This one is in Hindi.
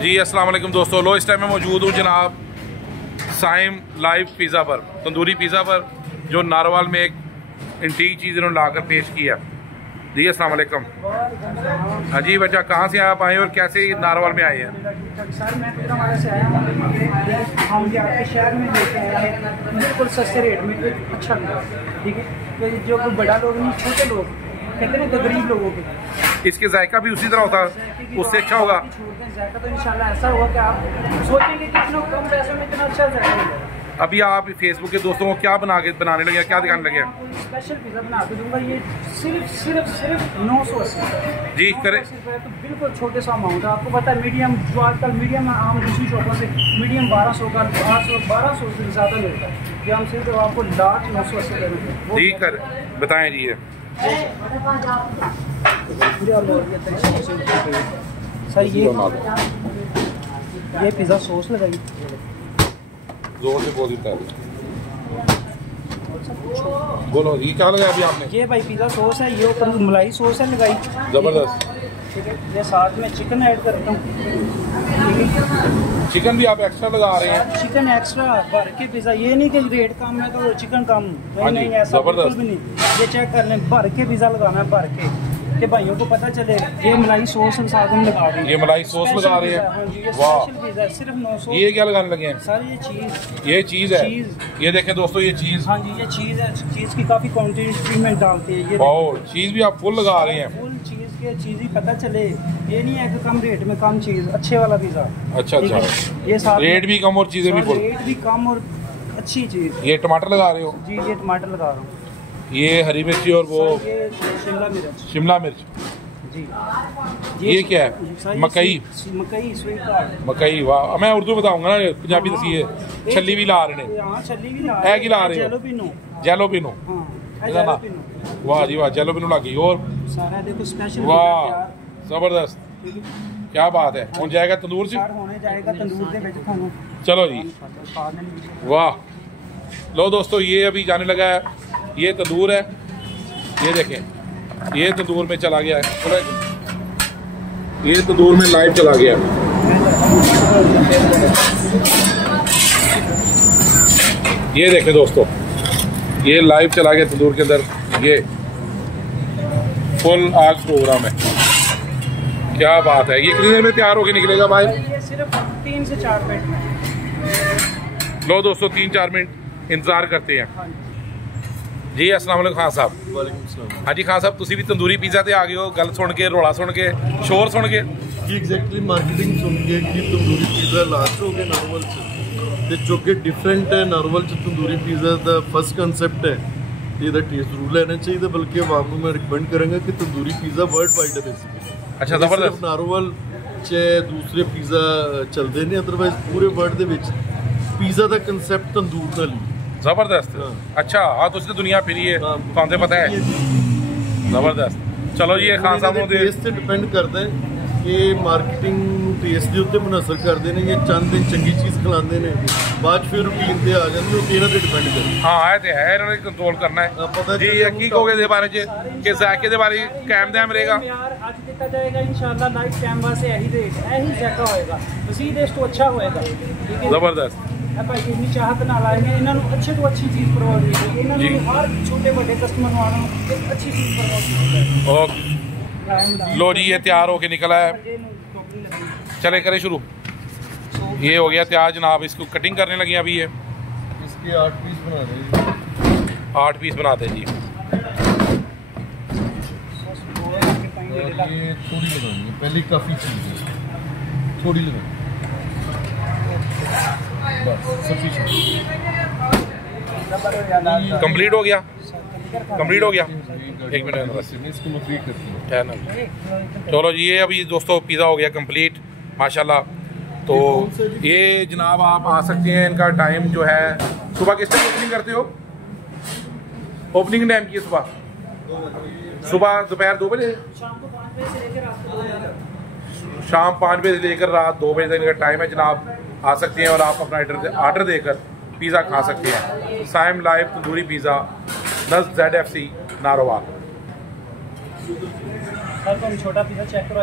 जी अस्सलाम वालेकुम दोस्तों, लो इस टाइम मैं मौजूद हूँ जनाब साइम लाइव पिज़्ज़ा पर, तंदूरी पिज़्ज़ा पर, जो नारोवाल में एक इंटीक चीज़ इन्होंने लाकर पेश किया। जी अस्सलाम वालेकुम। हाँ जी बच्चा, कहाँ से आप आए और कैसे नारोवाल में आए हैं? सर मैं हमारे से आया हूँ, हम आपके शहर में लेके आए हैं बिल्कुल सस्ते रेट में, एक अच्छा ठीक है। तो जो बड़ा लोग नहीं, छोटे लोग कहते हैं तो गरीब लोगों के, इसके जायका भी उसी तरह होता है, उससे अच्छा होगा। जायका तो इंशाल्लाह ऐसा होगा कि आप सोचेंगे कि इतना कम पैसों में इतना अच्छा जायका मिलेगा। अभी आप फेसबुक के दोस्तों को क्या बनाने लगे, क्या दिखाने लगे? स्पेशल पिज़्ज़ा बना के दूंगा, ये सिर्फ 980 जी करें। तो बिल्कुल छोटे सा अमाउंट है। आपको पता है मीडियम जो आजकल मीडियम आम दूसरी शॉपों से मीडियम 1200 का 800 1200 से ज़्यादा मिलता है, ये हम सिर्फ आपको लार्ज 980 रुपये। जी कर बताएं जी। सर ये पिज़्ज़ा सॉस लगाई, जोर से बोल देता है, बोलो ये क्या लगाया अभी आपने? ये भाई पिज़्ज़ा सॉस है, ये ऊपर मलाई सॉस है लगाई, जबरदस्त। ठीक है, ये साथ में चिकन ऐड करता हूँ। चिकन भी आप एक्स्ट्रा लगा रहे हैं? चिकन एक्स्ट्रा भर के पिज़्ज़ा, ये नहीं कि रेट कम है तो चिकन कम, नहीं ऐसा बिल्कुल भी नहीं। ये चेक कर लें, भर के पिज़्ज़ा लगाना है, भर के भाइयों को पता चले। ये मलाई सॉस साथ में लगा रहे हैं, ये मलाई सॉस लगा रहे हैं। वाह, सिर्फ 900। ये क्या लगाने लगे हैं सर? ये चीज़ है। ये देखें दोस्तों, ये चीज़, हाँ जी ये चीज़ है। चीज़ की काफ़ी क्वांटिटी में डालते हैं। ये चीज़ भी आप फुल लगा रहे हैं? फुल चीज़ के चीज़ ही पता चले, ये नहीं है कि कम रेट में कम चीज़, अच्छे वाला पिज़्ज़ा। अच्छा, ये साथ रेट भी कम और चीज़ें भी फुल, रेट भी कम और अच्छी चीज़। ये टमाटर लगा रहे हो? जी ये टमाटर लगा रहा हूँ, ये हरी मिर्ची और वो शिमला मिर्च जी। ये क्या है? मकई स्वीट मकई। वाह, मैं उर्दू बताऊंगा ना, पंजाबी दसी है। छली भी ला रहे हैं, छली भी ला रहे हो? जेलोपिनो। वाह जी वाह, जेलोपिनो लगी। और देखो स्पेशल, वाह जबरदस्त, क्या बात है। हो जाएगा तंदूर से, होने जाएगा तंदूर दे विच खाना। चलो जी, वाह। लो दोस्तों, ये अभी जाने लगा है, ये तंदूर है, ये देखें, ये तंदूर में चला गया है, ये तंदूर में लाइव चला गया। ये देखें दोस्तों, ये लाइव चला गया तंदूर के अंदर, ये फुल आग प्रोग्राम है। क्या बात है। ये कितनी देर में तैयार होके निकलेगा भाई? ये सिर्फ 3 से 4 मिनट में। लो दोस्तों, 3-4 मिनट इंतजार करते हैं। जी अस्सलाम वालेकुम खान साहब। वालेकुम सलाम। हाँ जी खान साहब, तुसी भी तंदूरी पिज़्ज़ा ते आ गए हो, गल सुन के, रोला सुन के, शोर सुन के? जी एग्जैक्टली, मार्केटिंग सुन के कि तंदूरी पिज़्ज़ा लास्ट हो गया नारोवल से, जो कि डिफरेंट है। नारोवल से तंदूरी पिज़्ज़ा का फर्स्ट कंसेप्ट है, ये टेस्ट जरूर लेना चाहिए। बल्कि आवाम को मैं रिकमेंड करूँगा कि तंदूरी पिज़्ज़ा वर्ल्ड वाइड है बेसिकली। अच्छा जबरदस्त। नारोवल च दूसरे पिज़्ज़ा चलते नहीं, अदरवाइज पूरे वर्ल्ड के पिज़्ज़ा का कंसेप्ट तंदूर का ही जबरदस्त। अच्छा हाँ, तो इससे दुनिया फिरी है, तो पता है। जबरदस्त। चलो ये खान साहब टेस्ट से डिपेंड करता है कि मार्केटिंग टेस्ट के उत्ते मुनसर करते हैं, ये चंद दिन चंगी चीज़ खिलाते हैं, बाद फिर रूटीन पे आ जाती है, इन्होंने डिपेंड करता। हाँ ये है, इन्होंने कंट्रोल करना है। पता जी की कहोगे इस बारे कि जायके के बारे कायम दायम रहेगा? आज दिता जाएगा इंशाल्लाह, लाइव कैमरा से यही रेट यही जायका होएगा, मज़ीद इस तो अच्छा होएगा। जबरदस्त। भाई इन्नी चाहत ना लाएंगे, इन्होंने अच्छे तो अच्छी चीज़ प्रोवाइड की, इन्होंने हर छोटे बड़े कस्टमर वालों एक अच्छी चीज़ प्रोवाइड की। ओके लो जी, ये तैयार होके निकला है, चले करें शुरू। ये हो गया तैयार जनाब, इसको कटिंग करने लगे अभी। ये इसके 8 पीस बना रहे 8 पीस बनाते हैं जी। ये थोड़ी लगानी है, पहले काफ़ी चीज़ है, थोड़ी लगानी कंप्लीट हो गया, कंप्लीट हो गया। एक मिनट इसको मैं फीड करती हूँ। चलो जी, ये अभी दोस्तों पिज़्ज़ा हो गया कंप्लीट माशाल्लाह। तो ये जनाब आप आ सकते हैं, इनका टाइम जो है सुबह किस टाइम ओपनिंग करते हो? ओपनिंग टाइम की सुबह दोपहर 2 बजे, शाम 5 बजे से लेकर रात 2 बजे तक इनका टाइम है जनाब। आ सकते हैं और आप अपना ऑर्डर देकर पिज़्ज़ा खा सकते हैं। साइम लाइव तंदूरी पिज़्ज़ा, नज़ ZFC नारोवाल। छोटा पिज़्ज़ा चेक करो।